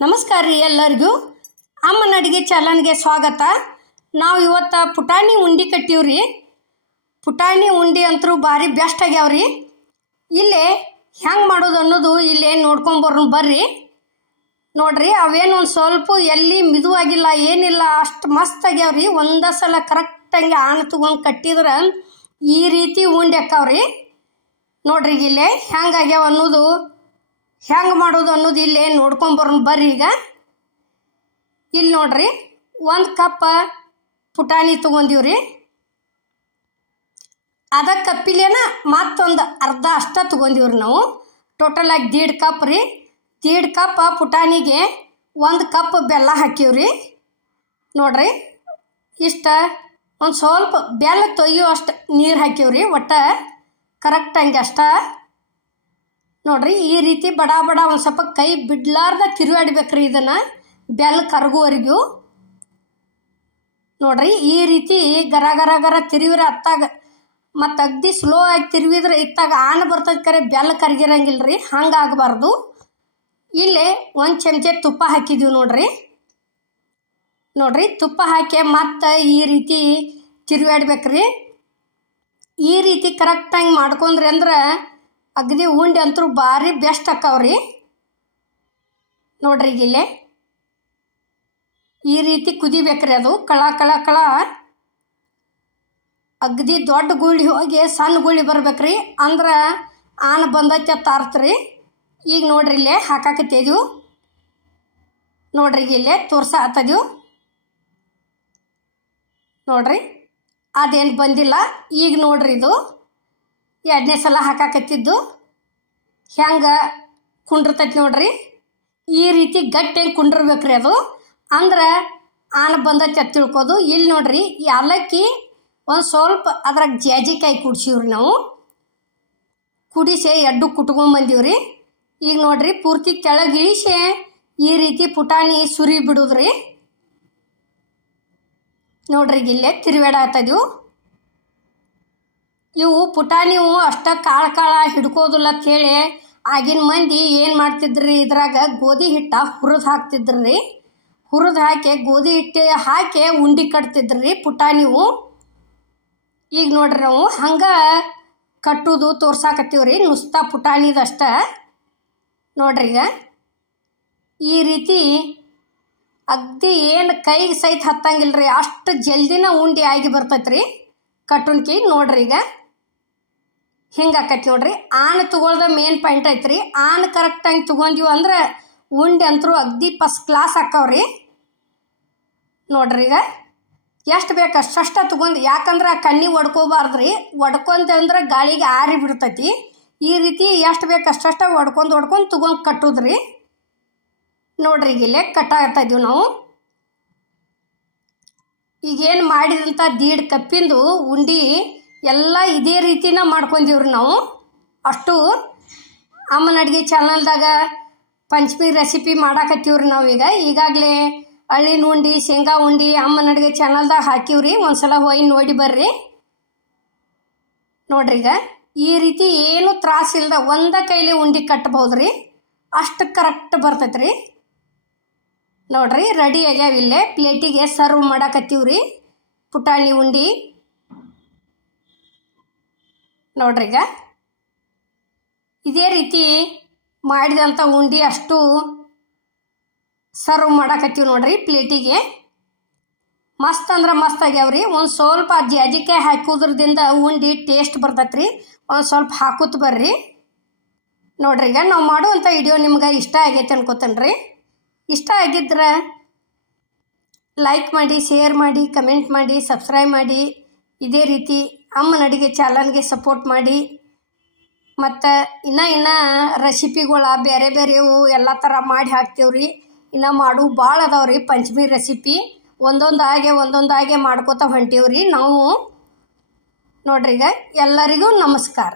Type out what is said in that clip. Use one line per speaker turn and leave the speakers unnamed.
ನಮಸ್ಕಾರ ರೀ ಎಲ್ಲರಿಗೂ. ಅಮ್ಮನ ಅಡುಗೆ ಚಾಲನ್ಗೆ ಸ್ವಾಗತ. ನಾವು ಇವತ್ತು ಪುಟಾಣಿ ಉಂಡೆ ರೀ. ಪುಟಾಣಿ ಉಂಡೆ ಅಂತರೂ ಭಾರಿ ಬೆಸ್ಟ್ ಆಗ್ಯಾವ್ರಿ ಇಲ್ಲೇ ಹೆಂಗೆ ಮಾಡೋದು ಅನ್ನೋದು ಇಲ್ಲೇ ನೋಡ್ಕೊಂಬರ್ನು ಬರ್ರಿ. ನೋಡ್ರಿ ಅವೇನು ಒಂದು ಸ್ವಲ್ಪ ಎಲ್ಲಿ ಮಿದುವಾಗಿಲ್ಲ, ಏನಿಲ್ಲ, ಅಷ್ಟು ಮಸ್ತ್ ಆಗ್ಯಾವ್ರಿ ಒಂದೇ ಸಲ ಕರೆಕ್ಟಾಗಿ ಆಣ ತಗೊಂಡು ಕಟ್ಟಿದ್ರೆ ಈ ರೀತಿ ಉಂಡೆ ಅಕ್ಕಾವ್ರಿ ನೋಡ್ರಿ ಇಲ್ಲೇ ಹೆಂಗೆ ಆಗ್ಯಾವ ಅನ್ನೋದು ಹೆಂಗೆ ಮಾಡೋದು ಅನ್ನೋದು ಇಲ್ಲಿ ನೋಡ್ಕೊಂಬರೋಣ ಬರ್ರಿ ಈಗ. ಇಲ್ಲಿ ನೋಡ್ರಿ, ಒಂದು ಕಪ್ ಪುಟಾಣಿ ತೊಗೊಂಡಿವ್ರಿ. ಅದ ಕಪ್ಪಿಲೇನ ಮತ್ತೊಂದು ಅರ್ಧ ಅಷ್ಟ ತೊಗೊಂಡಿವ್ರಿ ನಾವು. ಟೋಟಲ್ ಆಗಿ ದೀಡ್ ಕಪ್ ರೀ. ದೀಡ್ ಕಪ್ ಪುಟಾಣಿಗೆ ಒಂದು ಕಪ್ ಬೆಲ್ಲ ಹಾಕಿವ್ರಿ. ನೋಡ್ರಿ, ಇಷ್ಟ ಒಂದು ಸ್ವಲ್ಪ ಬೆಲ್ಲ ತೊಯ್ಯೋ ಅಷ್ಟು ನೀರು ಹಾಕಿವ್ರಿ, ಒಟ್ಟು ಕರೆಕ್ಟ್ ಹಂಗೆ ಅಷ್ಟ. ನೋಡ್ರಿ, ಈ ರೀತಿ ಬಡ ಬಡ ಒಂದು ಸ್ವಲ್ಪ ಕೈ ಬಿಡ್ಲಾರ್ದ ತಿರುವಾಡ್ಬೇಕ್ರಿ ಇದನ್ನು ಬೆಲ್ಲ ಕರಗುವರೆಗೂ. ನೋಡ್ರಿ, ಈ ರೀತಿ ಗರ ಗರ ಗರ ತಿರುವಿರ ಅತ್ತಾಗ, ಮತ್ತು ಅಗ್ದಿ ಸ್ಲೋ ಆಗಿ ತಿರುವಿದ್ರೆ ಇತ್ತಾಗ ಆನ್ ಬರ್ತದ ಕರೆ ಬೆಲ್ಲ ಕರಗಿರಂಗಿಲ್ಲ ರೀ ಹಂಗೆ ಆಗಬಾರ್ದು. ಇಲ್ಲಿ ಒಂದು ಚಮಚೆ ತುಪ್ಪ ಹಾಕಿದ್ದೀವಿ ನೋಡ್ರಿ. ನೋಡ್ರಿ, ತುಪ್ಪ ಹಾಕಿ ಮತ್ತು ಈ ರೀತಿ ತಿರುವಾಡ್ಬೇಕ್ರಿ ಈ ರೀತಿ ಕರೆಕ್ಟಾಗಿ ಮಾಡ್ಕೊಂಡ್ರಿ ಅಂದ್ರೆ ಅಗದಿ ಉಂಡೆ ಅಂತೂ ಭಾರಿ ಬೆಸ್ಟ್ ಅಕ್ಕವ್ರಿ ನೋಡ್ರಿ ಇಲ್ಲಿ ಇಲ್ಲೇ. ಈ ರೀತಿ ಕುದಿಬೇಕ್ರಿ ಅದು, ಕಳ ಕಳ ಕಳ. ಅಗದಿ ದೊಡ್ಡ ಗುಳಿ ಹೋಗಿ ಸಣ್ಣ ಗುಳಿ ಬರ್ಬೇಕ್ರಿ. ಅಂದ್ರೆ ಆನ ಬಂದೈತೆ ತಾರ್ತ್ರಿ ಈಗ ನೋಡ್ರಿ ಇಲ್ಲೇ ಹಾಕಾಕತ್ತಿದ್ವು ನೋಡ್ರಿ ಈಗ ತೋರ್ಸ ಹತ್ತದ್ವು ನೋಡ್ರಿ, ಅದೇನು ಬಂದಿಲ್ಲ. ಈಗ ನೋಡ್ರಿ ಇದು. ಎರಡನೇ ಸಲ ಹಾಕಾಕತ್ತಿದ್ದು ಹೆಂಗೆ ಕುಂಡಿರ್ತೈತಿ ನೋಡ್ರಿ. ಈ ರೀತಿ ಗಟ್ಟಿ ಹೆಂಗೆ ಕುಂಡಿರ್ಬೇಕ್ರಿ ಅದು. ಅಂದ್ರೆ ಆನ ಬಂದ ಅಂತ ತಿಳ್ಕೋದು. ಇಲ್ಲಿ ನೋಡ್ರಿ ಈ ಅಲಕ್ಕಿ ಒಂದು ಸ್ವಲ್ಪ ಅದ್ರಾಗ ಜಾಜಿಕಾಯಿ ಕುಡ್ಸೀವ್ರಿ ನಾವು. ಕುಡಿಸಿ ಎಡ್ಡು ಕುಟ್ಕೊಂಬಂದೀವ್ರಿ ಈಗ ನೋಡ್ರಿ ಪೂರ್ತಿ ಕೆಳಗೆ ಇಳಿಸಿ ಈ ರೀತಿ ಪುಟಾಣಿ ಸುರಿ ಬಿಡುದ್ರಿ ನೋಡ್ರಿ ಇಲ್ಲೇ ತಿರುವೇಡ ತಿರುವಾಡತ್ತದೀವು ಇವು ಪುಟಾಣಿವು ಅಷ್ಟ ಕಾಳು ಕಾಳ ಹಿಡ್ಕೋದಿಲ್ಲ ಅಂಥೇಳಿ ಆಗಿನ ಮಂದಿ ಏನು ಮಾಡ್ತಿದ್ರಿ ಇದ್ರಾಗ ಗೋಧಿ ಹಿಟ್ಟ ಹುರಿದು ಹಾಕ್ತಿದ್ರಿ. ಹುರಿದು ಹಾಕಿ ಗೋಧಿ ಹಿಟ್ಟು ಹಾಕಿ ಉಂಡೆ ಕಟ್ತಿದ್ರಿ ಪುಟಾಣಿವು ಈಗ ನೋಡ್ರಿ ನಾವು ಹಂಗೆ ಕಟ್ಟುದು ತೋರ್ಸಾಕತ್ತೀವಿ ರೀ ನುಸ್ತಾ ಪುಟಾಣಿದಷ್ಟ ನೋಡ್ರಿ ಈಗ ಈ ರೀತಿ ಅಗ್ದಿ ಏನು ಕೈಗೆ ಸಹಿತ ಹತ್ತಂಗಿಲ್ಲ ರೀ ಅಷ್ಟು ಜಲ್ದಿನ ಉಂಡೆ ಆಗಿ ಬರ್ತೈತೆ ರೀ ಕಟ್ಟುನ್ಕಿ ನೋಡ್ರಿ ಈಗ. ಹಿಂಗೆ ಆಕತಿ ನೋಡ್ರಿ. ಆನ್ ತೊಗೊಳ್ದ ಮೇನ್ ಪಾಯಿಂಟ್ ಐತ್ರಿ. ಆನ್ ಕರೆಕ್ಟಾಗಿ ತೊಗೊಂಡಿವಿ ಅಂದ್ರೆ ಉಂಡೆ ಅಂತರೂ ಅಗ್ದಿ ಫಸ್ಟ್ ಕ್ಲಾಸ್ ಹಾಕವ್ರಿ. ನೋಡ್ರಿ ಈಗ. ಎಷ್ಟು ಬೇಕು ಅಷ್ಟಷ್ಟ ತೊಗೊಂಡು ಯಾಕಂದ್ರೆ ಆ ಕಣ್ಣಿ ಒಡ್ಕೋಬಾರ್ದು ರೀ ಒಡ್ಕೊಂತಂದ್ರೆ ಗಾಳಿಗೆ ಆರಿ ಬಿಡ್ತೈತಿ. ಈ ರೀತಿ ಎಷ್ಟು ಬೇಕು ಅಷ್ಟಷ್ಟ ಒಡ್ಕೊಂಡು ಒಡ್ಕೊಂಡು ತೊಗೊಂಡು ಕಟ್ಟುದ್ರಿ. ನೋಡ್ರಿ ಈಗ ಇಲ್ಲೇ ಕಟ್ಟಾಗ್ತಾ ಇದೀವಿ ನಾವು. ಈಗೇನು ಮಾಡಿದಂಥ ದೀಡ್ ಕಪ್ಪಿಂದು ಉಂಡೆ ಎಲ್ಲ ಇದೇ ರೀತಿನ ಮಾಡ್ಕೊಂಡೀವ್ರಿ ನಾವು. ಅಷ್ಟು ಅಮ್ಮನ ಅಡುಗೆ ಚಾನಲ್ದಾಗ ಪಂಚಮಿ ರೆಸಿಪಿ ಮಾಡಾಕತ್ತೀವ್ರಿ ನಾವೀಗ ಈಗಾಗಲೇ ಹಳ್ಳಿನ ಉಂಡಿ ಶೇಂಗಾ ಉಂಡಿ ಅಮ್ಮನ ಅಡುಗೆ ಚಾನಲ್ದಾಗ ಹಾಕಿವ್ರಿ. ಒಂದು ಸಲ ಹೋಗಿ ನೋಡಿ ಬರ್ರಿ. ನೋಡ್ರಿ ಈಗ. ಈ ರೀತಿ ಏನು ತ್ರಾಸಿಲ್ದ ಒಂದ ಕೈಲಿ ಉಂಡೆ ರೀ ಅಷ್ಟು ಕರೆಕ್ಟ್ ಬರ್ತೈತೆ ರೀ ನೋಡ್ರಿ ರೆಡಿ ಆಗ್ಯಾವ ಇಲ್ಲೇ. ಪ್ಲೇಟಿಗೆ ಸರ್ವ್ ಮಾಡಾಕತ್ತೀವ್ರಿ. ಪುಟಾಣಿ ಉಂಡೆ. ನೋಡ್ರಿ ಈಗ ಇದೇ ರೀತಿ ಮಾಡಿದಂಥ ಉಂಡೆ ಅಷ್ಟು ಸರ್ವ್ ಮಾಡಕತ್ತೀವಿ ನೋಡ್ರಿ ಪ್ಲೇಟಿಗೆ. ಮಸ್ತ್ ಅಂದ್ರೆ ಮಸ್ತ್ ಆಗ್ಯಾವ್ರಿ. ಒಂದು ಸ್ವಲ್ಪ ಜಾಜಿಕಾಯಿ ಹಾಕೋದ್ರದಿಂದ ಉಂಡೆ ಟೇಸ್ಟ್ ಬರ್ತೈತೆ ರೀ ಒಂದು ಸ್ವಲ್ಪ ಹಾಕುತ್ತ ಬರ್ರಿ. ನೋಡ್ರಿ ಈಗ ನಾವು ಮಾಡುವಂಥ ವಿಡಿಯೋ ನಿಮ್ಗೆ ಇಷ್ಟ ಆಗೈತೆ ಅನ್ಕೋತೇನೆ ಇಷ್ಟ ಆಗಿದ್ರೆ ಲೈಕ್ ಮಾಡಿ ಶೇರ್ ಮಾಡಿ ಕಮೆಂಟ್ ಮಾಡಿ ಸಬ್ಸ್ಕ್ರೈಬ್ ಮಾಡಿ. ಇದೇ ರೀತಿ ಅಮ್ಮನ ಅಡುಗೆ ಚಾಲನ್ಗೆ ಸಪೋರ್ಟ್ ಮಾಡಿ. ಮತ್ತು ಇನ್ನು ಇನ್ನು ರೆಸಿಪಿಗಳ ಬೇರೆ ಬೇರೆವು ಎಲ್ಲ ಥರ ಮಾಡಿ ಹಾಕ್ತೀವ್ರಿ. ಇನ್ನು ಮಾಡು ಭಾಳ ಅದಾವ್ರಿ ಪಂಚಮಿ ರೆಸಿಪಿ ಒಂದೊಂದು ಹಾಗೆ ಒಂದೊಂದು ಹಾಗೆ ಮಾಡ್ಕೋತ ಹೊಂಟೀವ್ರಿ ನಾವು. ನೋಡ್ರಿ ಈಗ ಎಲ್ಲರಿಗೂ ನಮಸ್ಕಾರ.